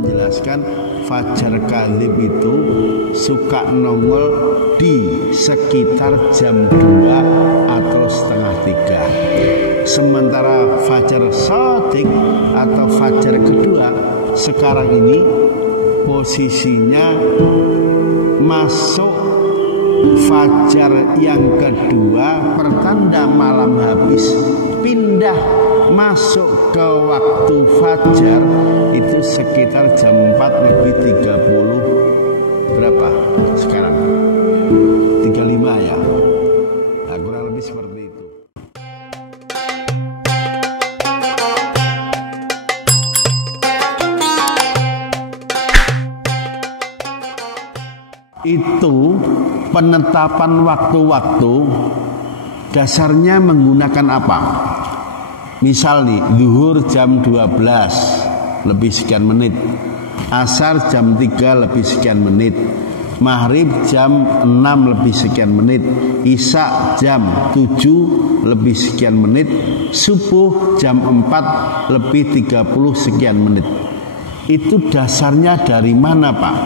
menjelaskan fajar kadzib itu suka nongol di sekitar jam 2 atau setengah 3. Sementara fajar shadiq atau fajar kedua sekarang ini posisinya masuk fajar yang kedua pertanda malam habis, pindah masuk ke waktu fajar itu sekitar jam 4:30 berapa sekarang? 35 ya. Nah, kurang lebih seperti itu. Itu penetapan waktu-waktu dasarnya menggunakan apa? Misal nih, zuhur jam 12 lebih sekian menit, asar jam 3 lebih sekian menit, maghrib jam 6 lebih sekian menit, isya jam 7 lebih sekian menit, subuh jam 4 lebih 30 sekian menit. Itu dasarnya dari mana, Pak?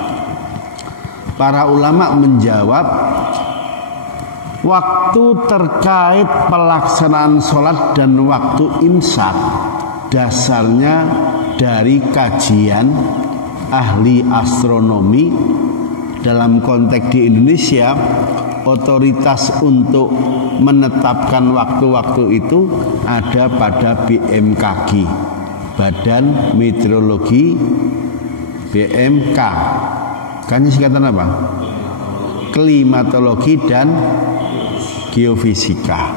Para ulama menjawab, waktu terkait pelaksanaan sholat dan waktu imsak dasarnya dari kajian ahli astronomi. Dalam konteks di Indonesia, otoritas untuk menetapkan waktu-waktu itu ada pada BMKG, Badan Meteorologi BMK. Kan singkatan apa? Klimatologi dan geofisika.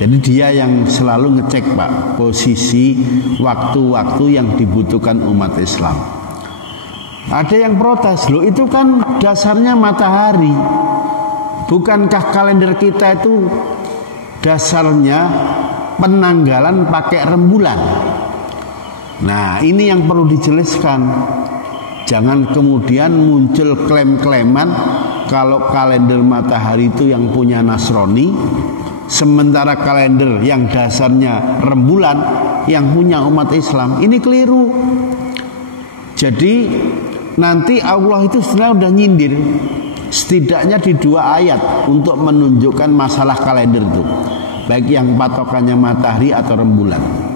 Jadi dia yang selalu ngecek, Pak, posisi waktu-waktu yang dibutuhkan umat Islam. Ada yang protes, loh itu kan dasarnya matahari. Bukankah kalender kita itu dasarnya penanggalan pakai rembulan? Nah, ini yang perlu dijelaskan. Jangan kemudian muncul klaim-klaiman kalau kalender matahari itu yang punya Nasrani, sementara kalender yang dasarnya rembulan yang punya umat Islam. Ini keliru. Jadi nanti Allah itu sebenarnya udah nyindir setidaknya di 2 ayat untuk menunjukkan masalah kalender itu, baik yang patokannya matahari atau rembulan.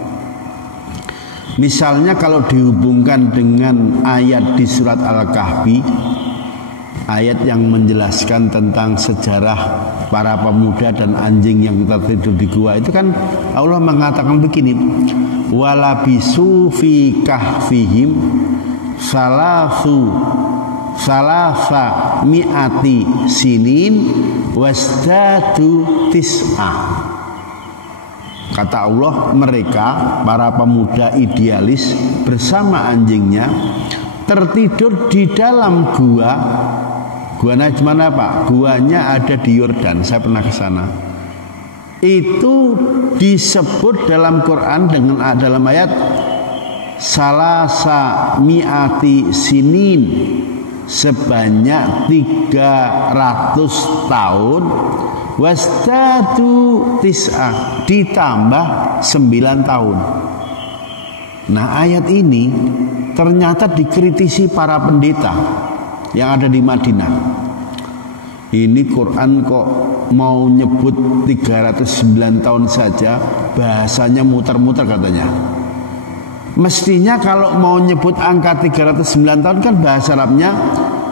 Misalnya kalau dihubungkan dengan ayat di surat Al-Kahfi, ayat yang menjelaskan tentang sejarah para pemuda dan anjing yang tertidur di gua, itu kan Allah mengatakan begini, walabisu fi kahfihim salasa mi'ati sinin wasdadu tis'ah. Kata Allah, mereka para pemuda idealis bersama anjingnya tertidur di dalam gua. Guanya di mana, Pak? Guanya ada di Yordan. Saya pernah ke sana. Itu disebut dalam Quran dengan dalam ayat salasa mi'ati sinin, sebanyak 300 tahun, wasdadu tis'ah, ditambah 9 tahun. Nah, ayat ini ternyata dikritisi para pendeta yang ada di Madinah. Ini Quran kok mau nyebut 309 tahun saja, bahasanya muter-muter katanya. Mestinya kalau mau nyebut angka 309 tahun kan bahasa Arabnya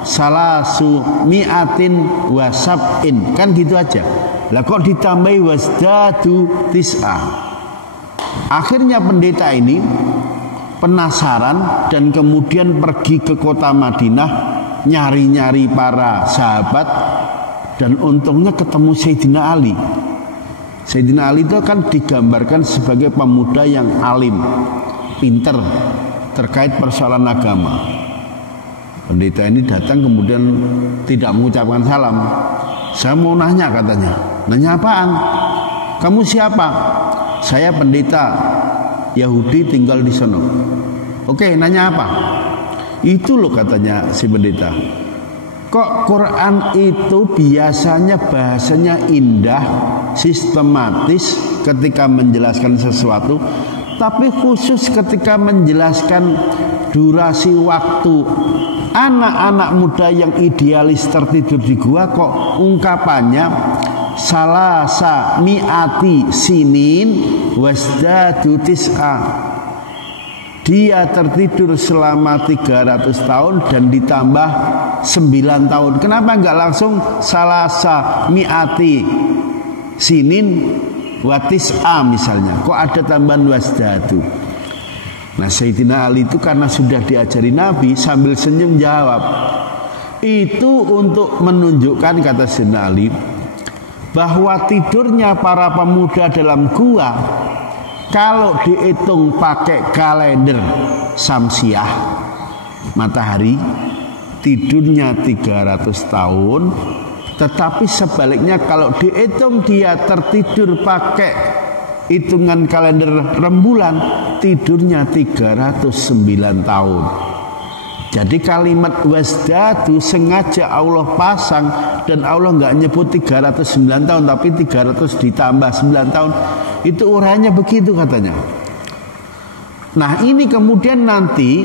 salasu mi'atin wasab'in, kan gitu aja. Lah kok ditambahi wasdadu tis'ah. Akhirnya pendeta ini penasaran dan kemudian pergi ke kota Madinah nyari-nyari para sahabat, dan untungnya ketemu Sayyidina Ali. Sayyidina Ali itu kan digambarkan sebagai pemuda yang alim, pinter terkait persoalan agama. Pendeta ini datang kemudian tidak mengucapkan salam. Saya mau nanya, katanya. Nanya apaan? Kamu siapa? Saya pendeta Yahudi tinggal di sana. Oke, nanya apa? Itu loh, katanya si pendeta. Kok Quran itu biasanya bahasanya indah, sistematis ketika menjelaskan sesuatu, tapi khusus ketika menjelaskan durasi waktu anak-anak muda yang idealis tertidur di gua, kok ungkapannya salasa mi'ati sinin wasdadu tis'a. Dia tertidur selama 300 tahun dan ditambah 9 tahun. Kenapa enggak langsung salasa mi'ati sinin watis'a misalnya? Kok ada tambahan wasdadu? Nah, Sayyidina Ali itu karena sudah diajari Nabi, sambil senyum jawab, itu untuk menunjukkan, kata Sayyidina Ali, bahwa tidurnya para pemuda dalam gua kalau dihitung pakai kalender Syamsiah matahari, tidurnya 300 tahun. Tetapi sebaliknya kalau dihitung dia tertidur pakai hitungan kalender rembulan, tidurnya 309 tahun. Jadi kalimat wasdadu sengaja Allah pasang, dan Allah nggak nyebut 309 tahun tapi 300 ditambah 9 tahun. Itu uraiannya begitu katanya. Nah, ini kemudian nanti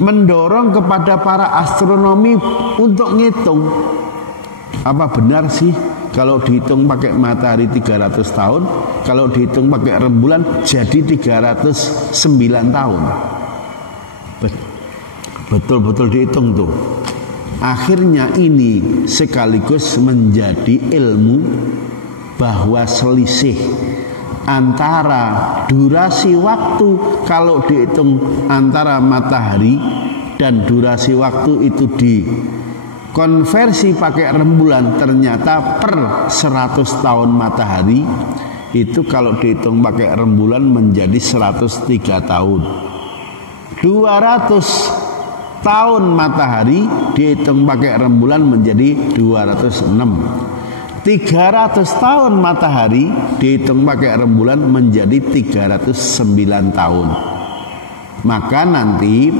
mendorong kepada para astronomi untuk ngitung, apa benar sih kalau dihitung pakai matahari 300 tahun, kalau dihitung pakai rembulan jadi 309 tahun. Betul-betul dihitung tuh. Akhirnya ini sekaligus menjadi ilmu bahwa selisih antara durasi waktu kalau dihitung antara matahari dan durasi waktu itu dikonversi pakai rembulan, ternyata per 100 tahun matahari itu kalau dihitung pakai rembulan menjadi 103 tahun. 200 tahun matahari dihitung pakai rembulan menjadi 206. 300 tahun matahari dihitung pakai rembulan menjadi 309 tahun. Maka nanti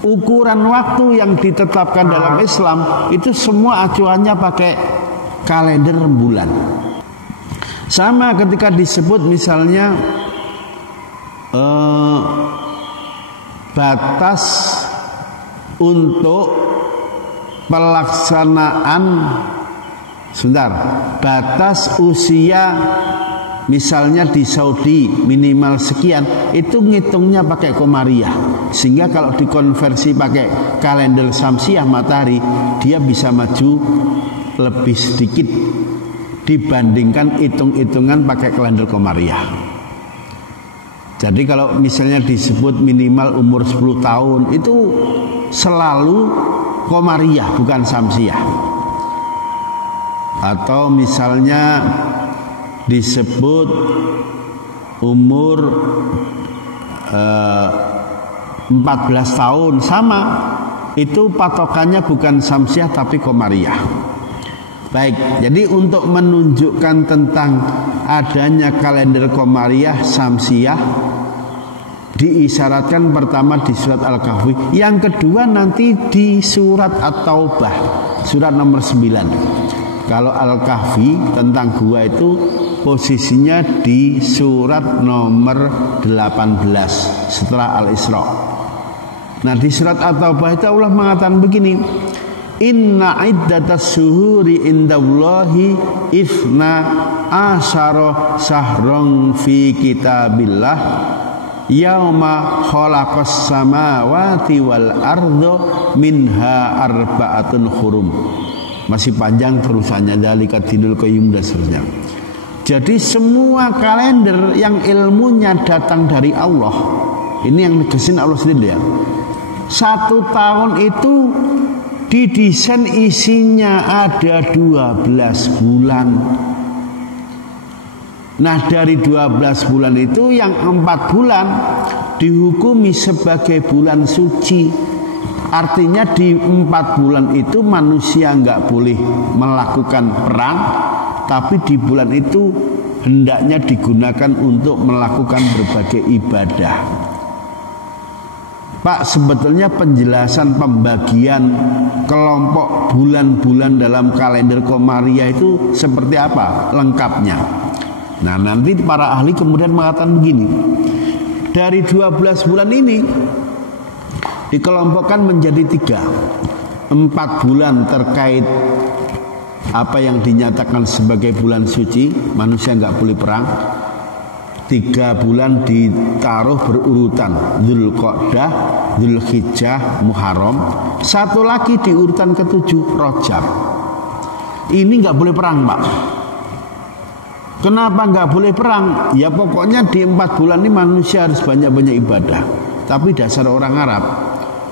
ukuran waktu yang ditetapkan dalam Islam itu semua acuannya pakai kalender rembulan. Sama ketika disebut misalnya batas untuk pelaksanaan batas usia misalnya di Saudi minimal sekian, itu ngitungnya pakai komariah. Sehingga kalau dikonversi pakai kalender Syamsiah matahari, dia bisa maju lebih sedikit dibandingkan hitung-hitungan pakai kalender komariah. Jadi kalau misalnya disebut minimal umur 10 tahun, itu selalu komariah bukan Syamsiah. Atau misalnya disebut umur 14 tahun, sama, itu patokannya bukan Syamsiah tapi komariah. Baik, jadi untuk menunjukkan tentang adanya kalender komariah Syamsiah diisyaratkan pertama di surat Al-Kahfi, yang kedua nanti di surat At-Taubah, surat nomor 9. Kalau Al-Kahfi tentang gua itu posisinya di surat nomor 18 setelah Al-Isra. Nah, di surat At-Taubah itu Allah mengatakan begini, inna iddatas syuhuri indallahi ifna asyara sahron fi kitabillah yauma khalaqas samawati wal ardo minha arba'atun hurum. Masih panjang terusannya, dzalika dinul qayyim dan seterusnya. Jadi semua kalender yang ilmunya datang dari Allah, ini yang negesin Allah sendiri ya. 1 tahun itu didesain isinya ada 12 bulan. Nah, dari 12 bulan itu yang 4 bulan dihukumi sebagai bulan suci. Artinya di 4 bulan itu manusia nggak boleh melakukan perang, tapi di bulan itu hendaknya digunakan untuk melakukan berbagai ibadah. Pak, sebetulnya penjelasan pembagian kelompok bulan-bulan dalam kalender komariah itu seperti apa lengkapnya? Nah, nanti para ahli kemudian mengatakan begini, dari 12 bulan ini dikelompokkan menjadi 3. 4 bulan terkait apa yang dinyatakan sebagai bulan suci, manusia nggak boleh perang. 3 bulan ditaruh berurutan, Dzulqa'dah, Dzulhijjah, Muharram. 1 lagi di urutan ke-7, Rajab. Ini nggak boleh perang, Pak. Kenapa nggak boleh perang? Ya pokoknya di 4 bulan ini manusia harus banyak-banyak ibadah. Tapi dasar orang Arab,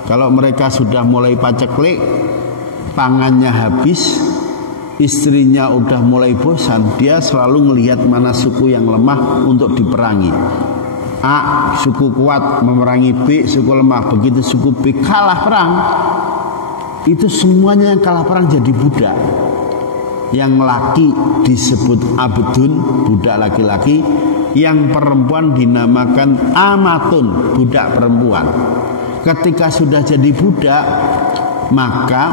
kalau mereka sudah mulai paceklik, pangannya habis, istrinya udah mulai bosan, dia selalu melihat mana suku yang lemah untuk diperangi. A, suku kuat memerangi B, suku lemah. Begitu suku B kalah perang, itu semuanya yang kalah perang jadi budak. Yang laki disebut abdun, budak laki-laki. Yang perempuan dinamakan amatun, budak perempuan. Ketika sudah jadi budak, maka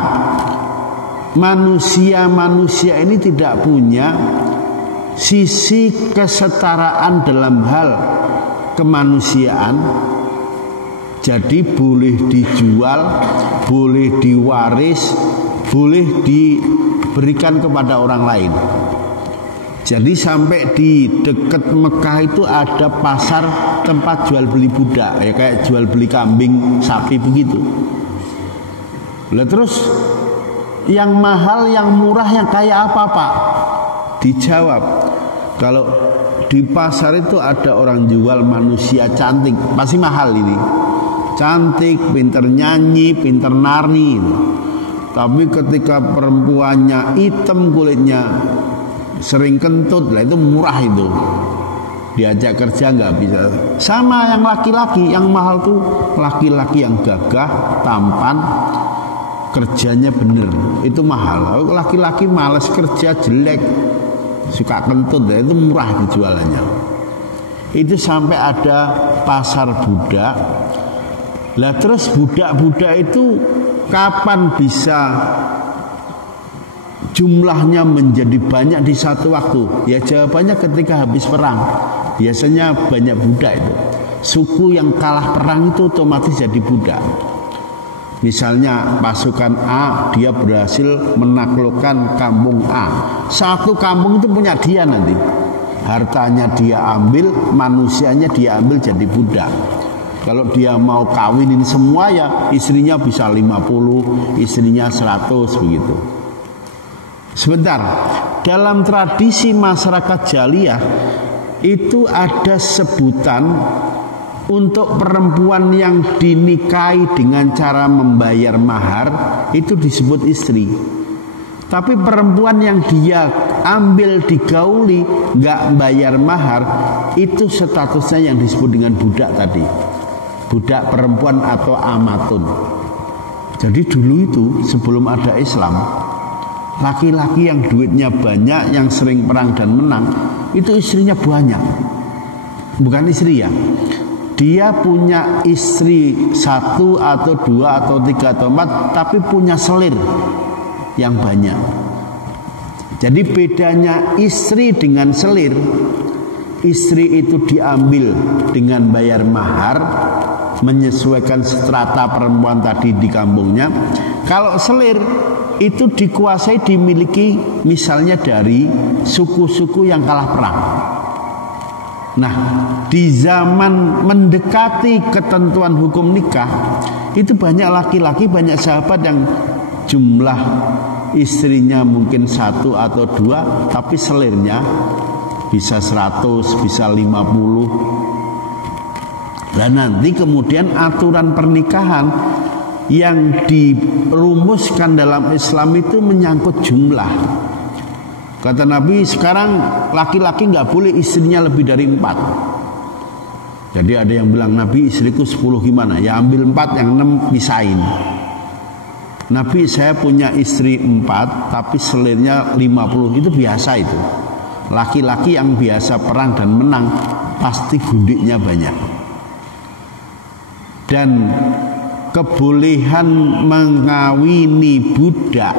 manusia ini tidak punya sisi kesetaraan dalam hal kemanusiaan. Jadi boleh dijual, boleh diwaris, boleh diberikan kepada orang lain. Jadi sampai di dekat Mekah itu ada pasar tempat jual beli budak, ya kayak jual beli kambing, sapi begitu. Lah terus yang mahal, yang murah, yang kayak apa, Pak? Dijawab, kalau di pasar itu ada orang jual manusia cantik, pasti mahal ini. Cantik, pinter nyanyi, pinter nari. Tapi ketika perempuannya hitam kulitnya, sering kentut, lah itu murah itu. Diajak kerja nggak bisa. Sama yang laki-laki, yang mahal tuh laki-laki yang gagah, tampan, kerjanya bener, itu mahal. Laki-laki malas kerja, jelek, suka kentut, ya itu murah dijualannya. Itu sampai ada pasar budak. Lah terus budak-budak itu kapan bisa jumlahnya menjadi banyak di satu waktu? Ya jawabannya ketika habis perang. Biasanya banyak budak itu. Suku yang kalah perang itu otomatis jadi budak. Misalnya pasukan A, dia berhasil menaklukkan kampung A. Satu kampung itu punya dia nanti. Hartanya dia ambil, manusianya dia ambil jadi budak. Kalau dia mau kawinin semua, ya istrinya bisa 50, istrinya 100 begitu. Sebentar, dalam tradisi masyarakat Jaliyah itu ada sebutan untuk perempuan yang dinikahi dengan cara membayar mahar, itu disebut istri. Tapi perempuan yang dia ambil digauli nggak bayar mahar, itu statusnya yang disebut dengan budak tadi, budak perempuan atau amatun. Jadi dulu itu sebelum ada Islam, laki-laki yang duitnya banyak, yang sering perang dan menang, itu istrinya banyak. Bukan istri ya, dia punya istri 1 atau 2 atau 3 atau 4, tapi punya selir yang banyak. Jadi bedanya istri dengan selir, istri itu diambil dengan bayar mahar, menyesuaikan strata perempuan tadi di kampungnya. Kalau selir itu dikuasai, dimiliki misalnya dari suku-suku yang kalah perang. Nah, di zaman mendekati ketentuan hukum nikah, itu banyak laki-laki, banyak sahabat yang jumlah istrinya mungkin 1 atau 2, tapi selirnya bisa 100, bisa 50. Dan nanti kemudian aturan pernikahan yang dirumuskan dalam Islam itu menyangkut jumlah. Kata Nabi, sekarang laki-laki nggak boleh istrinya lebih dari 4. Jadi ada yang bilang, Nabi istriku 10 gimana? Ya ambil 4, yang 6 pisahin. Nabi, saya punya istri 4, tapi selirnya 50. Itu biasa itu. Laki-laki yang biasa perang dan menang pasti gundiknya banyak. Dan kebolehan mengawini budak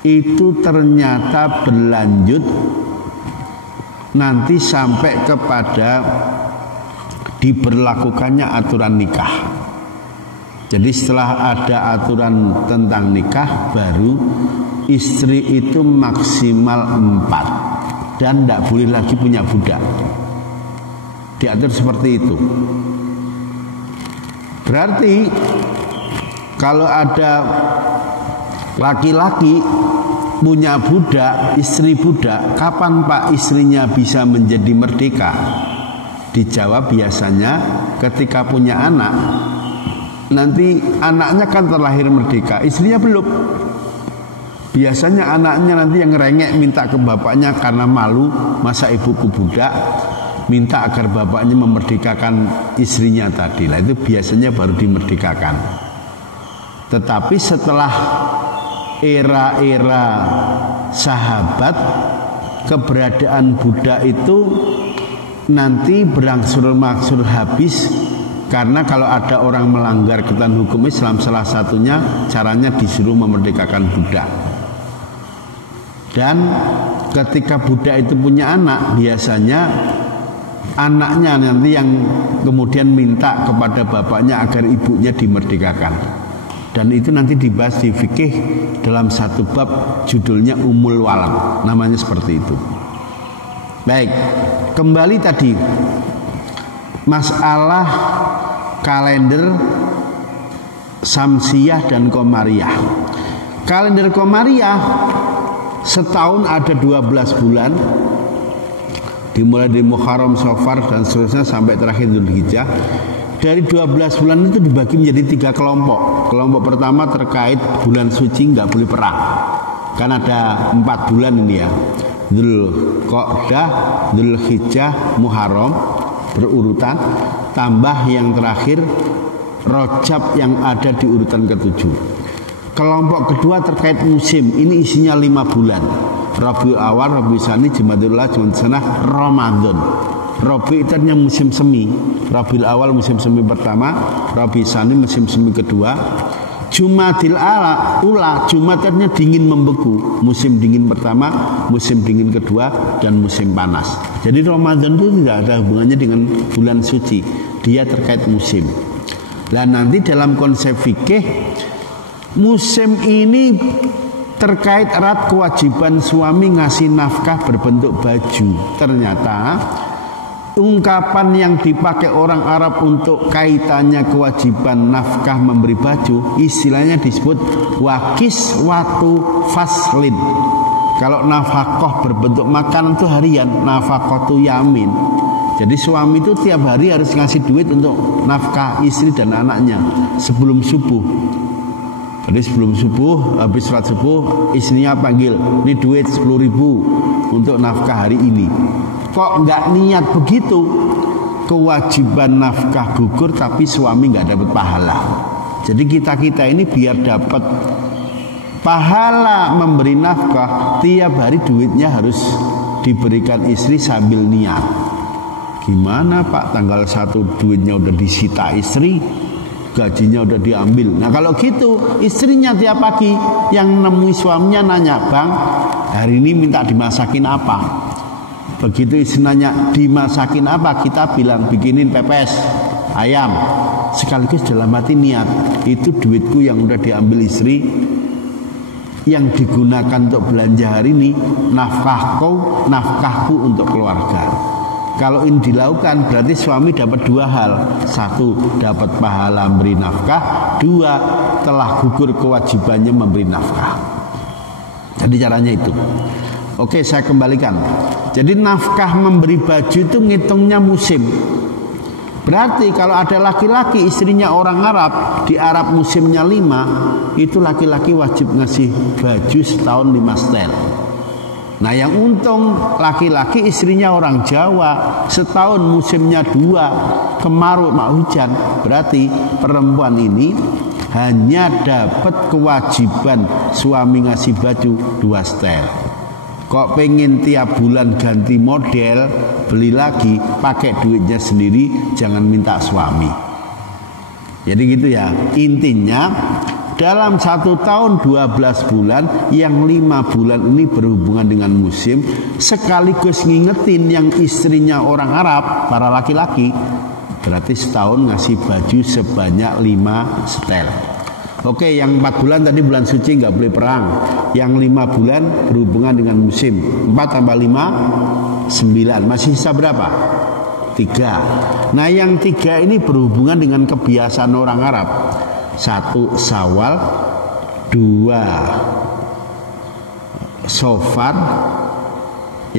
itu ternyata berlanjut nanti sampai kepada diberlakukannya aturan nikah. Jadi setelah ada aturan tentang nikah, baru istri itu maksimal 4 dan tidak boleh lagi punya budak. Diatur seperti itu. Berarti kalau ada laki-laki punya budak, istri budak, kapan Pak istrinya bisa menjadi merdeka? Dijawab biasanya ketika punya anak. Nanti anaknya kan terlahir merdeka, istrinya belum. Biasanya anaknya nanti yang ngerengek minta ke bapaknya karena malu, masa ibuku budak, minta agar bapaknya memerdekakan istrinya tadi. Lah itu biasanya baru dimerdekakan. Tetapi setelah era-era sahabat, keberadaan budak itu nanti berangsur-angsur habis. Karena kalau ada orang melanggar ketentuan hukum Islam, salah satunya caranya disuruh memerdekakan budak. Dan ketika budak itu punya anak, biasanya anaknya nanti yang kemudian minta kepada bapaknya agar ibunya dimerdekakan. Dan itu nanti dibahas di fikih dalam satu bab judulnya Ummul Walad, namanya seperti itu. Baik, kembali tadi masalah kalender Samsiyah dan Qamariyah. Kalender Qamariyah setahun ada 12 bulan, dimulai dari Muharram, Safar dan seterusnya sampai terakhir Dzulhijjah. Dari 12 bulan itu dibagi menjadi 3 kelompok. Kelompok pertama terkait bulan suci, nggak boleh perang. Kan ada 4 bulan ini ya, Dzulqa'dah, Dzulhijjah, Muharram berurutan, tambah yang terakhir Rajab yang ada di urutan ke-7. Kelompok kedua terkait musim, ini isinya 5 bulan. Rabiul Awal, Rabiul Tsani, Jumadil Ula, Jumadil Tsanah, Ramadan. Rabi itu artinya musim semi. Rabiul Awal musim semi pertama, Rabiul Tsani musim semi kedua. Jumadil Ula, Jumat artinya dingin membeku. Musim dingin pertama, musim dingin kedua, dan musim panas. Jadi Ramadan itu tidak ada hubungannya dengan bulan suci, dia terkait musim. Nah nanti dalam konsep fikih, musim ini terkait erat kewajiban suami ngasih nafkah berbentuk baju. Ternyata ungkapan yang dipakai orang Arab untuk kaitannya kewajiban nafkah memberi baju, istilahnya disebut wakis watu faslin. Kalau nafkah berbentuk makanan itu harian, nafkah itu yamin. Jadi suami itu tiap hari harus ngasih duit untuk nafkah istri dan anaknya sebelum subuh. Jadi sebelum subuh, habis sholat subuh, istrinya panggil, ini duit 10.000 untuk nafkah hari ini. Kok nggak niat begitu? Kewajiban nafkah gugur, tapi suami nggak dapat pahala. Jadi kita ini biar dapat pahala memberi nafkah, tiap hari duitnya harus diberikan istri sambil niat. Gimana Pak, tanggal 1 duitnya udah disita istri, gajinya udah diambil. Nah kalau gitu, istrinya tiap pagi yang nemui suaminya nanya, "Bang, hari ini minta dimasakin apa?" Begitu istri nanya dimasakin apa, kita bilang bikinin pepes ayam. Sekaligus dalam hati niat, itu duitku yang udah diambil istri, yang digunakan untuk belanja hari ini, nafkahku untuk keluarga. Kalau ini dilakukan berarti suami dapat 2 hal. 1, dapat pahala memberi nafkah. 2, telah gugur kewajibannya memberi nafkah. Jadi caranya itu. Oke, saya kembalikan. Jadi nafkah memberi baju itu ngitungnya musim. Berarti kalau ada laki-laki istrinya orang Arab, di Arab musimnya 5, itu laki-laki wajib ngasih baju setahun 5 setel. Nah yang untung laki-laki istrinya orang Jawa, setahun musimnya 2, kemarau mak hujan. Berarti perempuan ini hanya dapat kewajiban suami ngasih baju 2 setel. Kok pengen tiap bulan ganti model, beli lagi, pakai duitnya sendiri, jangan minta suami. Jadi gitu ya. Intinya dalam 1 tahun 12 bulan, yang 5 bulan ini berhubungan dengan musim, sekaligus ngingetin yang istrinya orang Arab, para laki-laki, Berarti setahun ngasih baju sebanyak 5 setel. Oke, yang 4 bulan tadi bulan suci nggak boleh perang. Yang 5 bulan berhubungan dengan musim. 4 tambah 5 9. Masih sisa berapa? 3. Nah yang 3 ini berhubungan dengan kebiasaan orang Arab. 1 Syawal, 2 Safar,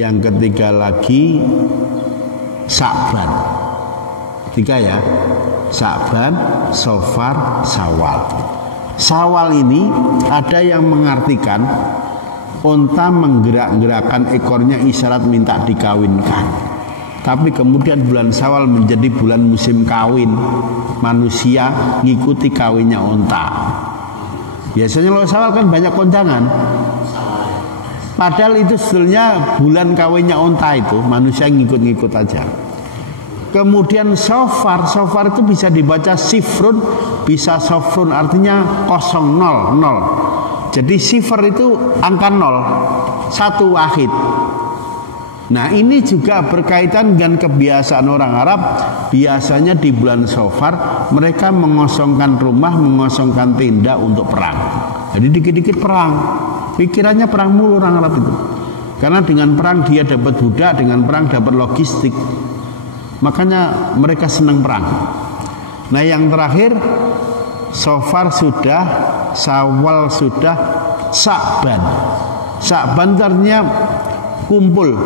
yang ketiga lagi Sya'ban. 3 ya, Sya'ban, Safar, Syawal. Syawal ini ada yang mengartikan unta menggerak-gerakkan ekornya isyarat minta dikawinkan. Tapi kemudian bulan Syawal menjadi bulan musim kawin. Manusia ngikuti kawinnya unta. Biasanya kalau Syawal kan banyak kondangan. Padahal itu sebetulnya bulan kawinnya unta itu, manusia ngikut-ngikut aja. Kemudian Safar itu bisa dibaca sifrun, bisa sofrun, artinya 0, 0, 0. Jadi sifar itu angka 0, 1 wahid. Nah ini juga berkaitan dengan kebiasaan orang Arab. Biasanya di bulan Safar mereka mengosongkan rumah, mengosongkan tenda untuk perang. Jadi dikit-dikit perang. Pikirannya perang mulu orang Arab itu. Karena dengan perang dia dapat budak, dengan perang dapat logistik. Makanya mereka senang perang. Nah yang terakhir, Safar sudah, Syawal sudah, Sya'ban. Sya'ban artinya kumpul.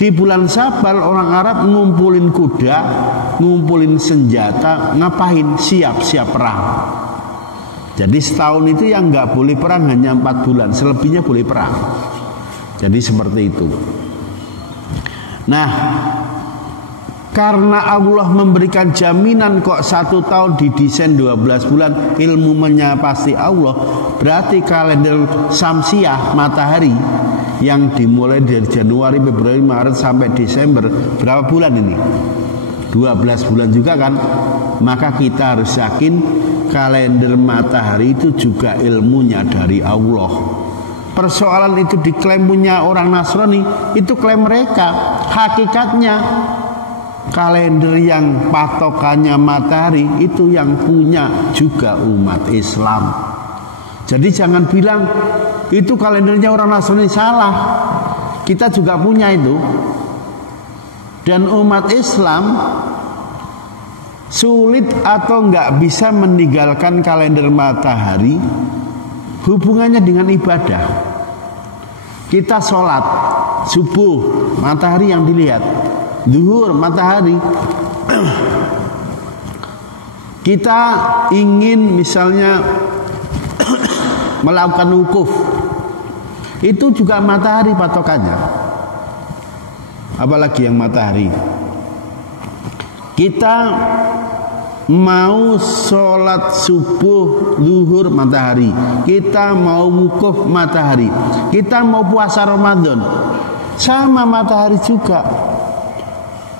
Di bulan Sya'ban orang Arab ngumpulin kuda, ngumpulin senjata, ngapain? Siap-siap perang. Jadi setahun itu yang nggak boleh perang hanya 4 bulan, selebihnya boleh perang. Jadi seperti itu. Nah, karena Allah memberikan jaminan kok 1 tahun didesain 12 bulan, ilmunya pasti Allah. Berarti kalender Syamsiah matahari yang dimulai dari Januari, Februari, Maret sampai Desember, berapa bulan ini? 12 bulan juga kan? Maka kita harus yakin kalender matahari itu juga ilmunya dari Allah. Persoalan itu diklaim punya orang Nasrani, itu klaim mereka. Hakikatnya kalender yang patokannya matahari itu yang punya juga umat Islam. Jadi jangan bilang itu kalendernya orang Nasrani, salah. Kita juga punya itu. Dan umat Islam sulit atau nggak bisa meninggalkan kalender matahari. Hubungannya dengan ibadah. Kita sholat subuh, matahari yang dilihat. Zuhur, matahari. Kita ingin misalnya melakukan wukuf, itu juga matahari patokannya. Apalagi yang matahari. Kita mau sholat subuh, zuhur, matahari. Kita mau wukuf, matahari. Kita mau puasa Ramadan, sama matahari juga.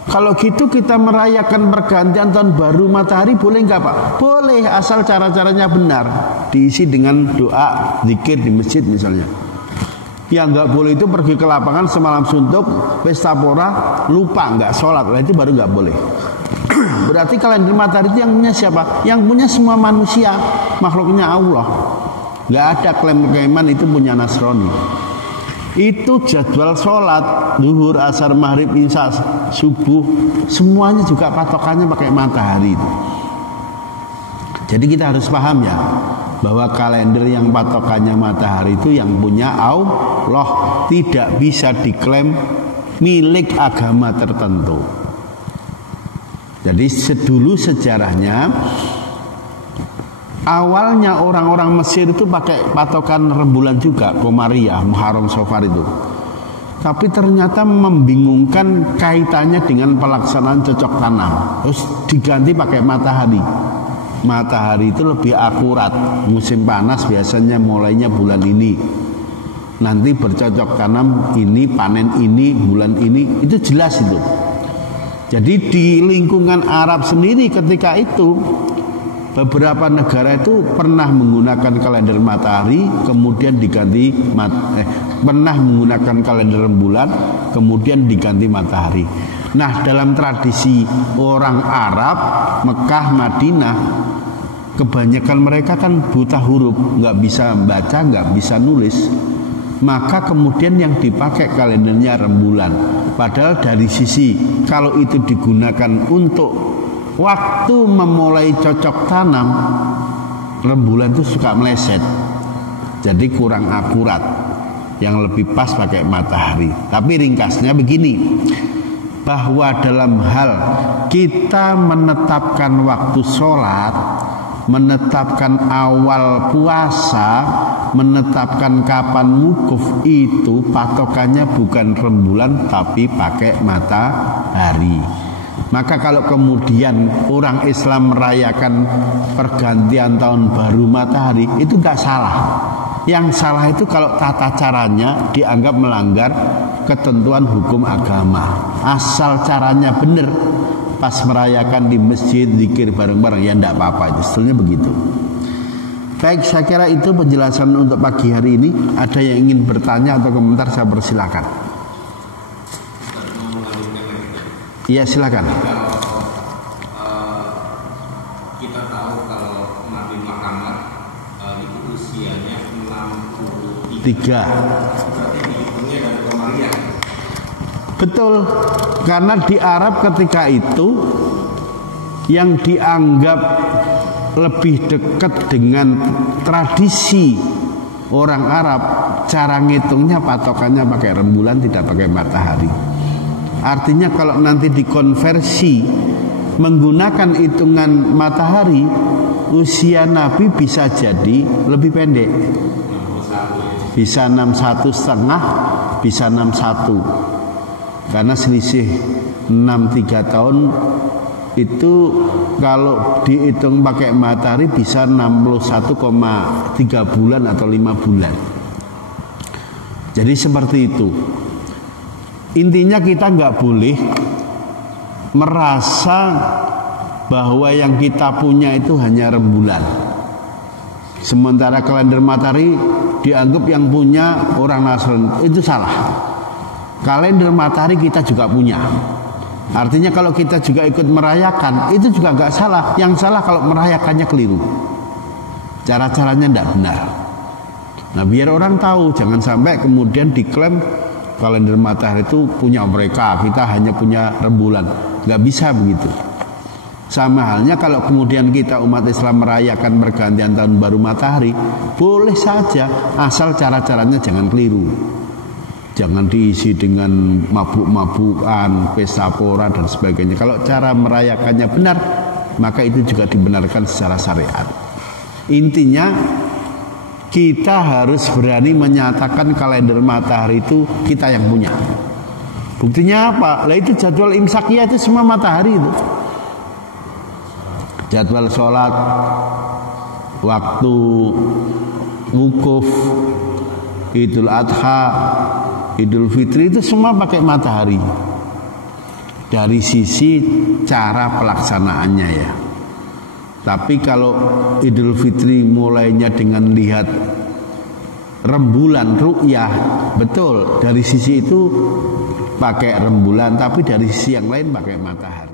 Kalau gitu kita merayakan pergantian tahun baru matahari boleh nggak Pak? Boleh, asal cara-caranya benar. Diisi dengan doa, zikir di masjid misalnya. Yang nggak boleh itu pergi ke lapangan semalam suntuk, pesta pora, lupa nggak sholat. Itu baru nggak boleh. Berarti kalender matahari itu yang punya siapa? Yang punya semua manusia, makhluknya Allah. Nggak ada klaim-klaiman itu punya Nasrani. Itu jadwal sholat zuhur, asar, maghrib, isya, subuh, semuanya juga patokannya pakai matahari itu. Jadi kita harus paham ya, bahwa kalender yang patokannya matahari itu yang punya Allah, tidak bisa diklaim milik agama tertentu. Jadi dulu sejarahnya, awalnya orang-orang Mesir itu pakai patokan rembulan juga, Komariah, Muharram, Safar itu. Tapi ternyata membingungkan kaitannya dengan pelaksanaan cocok tanam. Terus diganti pakai matahari. Matahari itu lebih akurat. Musim panas biasanya mulainya bulan ini. Nanti bercocok tanam ini, panen ini, bulan ini. Itu jelas itu. Jadi di lingkungan Arab sendiri ketika itu, beberapa negara itu pernah menggunakan kalender matahari, kemudian diganti pernah menggunakan kalender rembulan, kemudian diganti matahari. Nah, dalam tradisi orang Arab, Mekah, Madinah, kebanyakan mereka kan buta huruf, nggak bisa baca, nggak bisa nulis. Maka kemudian yang dipakai kalendernya rembulan. Padahal dari sisi kalau itu digunakan untuk waktu memulai cocok tanam, rembulan itu suka meleset, jadi kurang akurat. Yang lebih pas pakai matahari. Tapi ringkasnya begini, bahwa dalam hal kita menetapkan waktu sholat, menetapkan awal puasa, menetapkan kapan wukuf, itu patokannya bukan rembulan tapi pakai matahari. Maka kalau kemudian orang Islam merayakan pergantian tahun baru matahari, itu gak salah. Yang salah itu kalau tata caranya dianggap melanggar ketentuan hukum agama. Asal caranya benar, pas merayakan di masjid, zikir bareng-bareng, ya enggak apa-apa, itu sebetulnya begitu. Baik, saya kira itu penjelasan untuk pagi hari ini. Ada yang ingin bertanya atau komentar, saya persilakan. Iya, silakan. Kita tahu kalau Nabi Muhammad itu usianya 63. Berarti dihitungnya dari kemarian. Betul, karena di Arab ketika itu yang dianggap lebih dekat dengan tradisi orang Arab, cara ngitungnya patokannya pakai rembulan, tidak pakai matahari. Artinya kalau nanti dikonversi menggunakan hitungan matahari, usia Nabi bisa jadi lebih pendek, bisa 61,5, bisa 61, karena selisih 63 tahun itu kalau dihitung pakai matahari bisa 61,3 bulan atau 5 bulan. Jadi seperti itu. Intinya kita nggak boleh merasa bahwa yang kita punya itu hanya rembulan, sementara kalender matahari dianggap yang punya orang Nasrani. Itu salah. Kalender matahari kita juga punya. Artinya kalau kita juga ikut merayakan, itu juga nggak salah. Yang salah kalau merayakannya keliru, cara-caranya tidak benar. Nah, biar orang tahu, jangan sampai kemudian diklaim kalender matahari itu punya mereka, kita hanya punya rembulan. Nggak bisa begitu. Sama halnya kalau kemudian kita umat Islam merayakan pergantian tahun baru matahari, boleh saja, asal cara-caranya jangan keliru. Jangan diisi dengan mabuk-mabukan, pesta pora dan sebagainya. Kalau cara merayakannya benar, maka itu juga dibenarkan secara syariat. Intinya kita harus berani menyatakan kalender matahari itu kita yang punya. Buktinya apa? Lah itu jadwal imsakiyah itu semua matahari itu. Jadwal sholat, waktu wukuf, Idul Adha, Idul Fitri, itu semua pakai matahari. Dari sisi cara pelaksanaannya ya. Tapi kalau Idul Fitri mulainya dengan lihat rembulan, ru'yah, betul, dari sisi itu pakai rembulan, tapi dari sisi yang lain pakai matahari.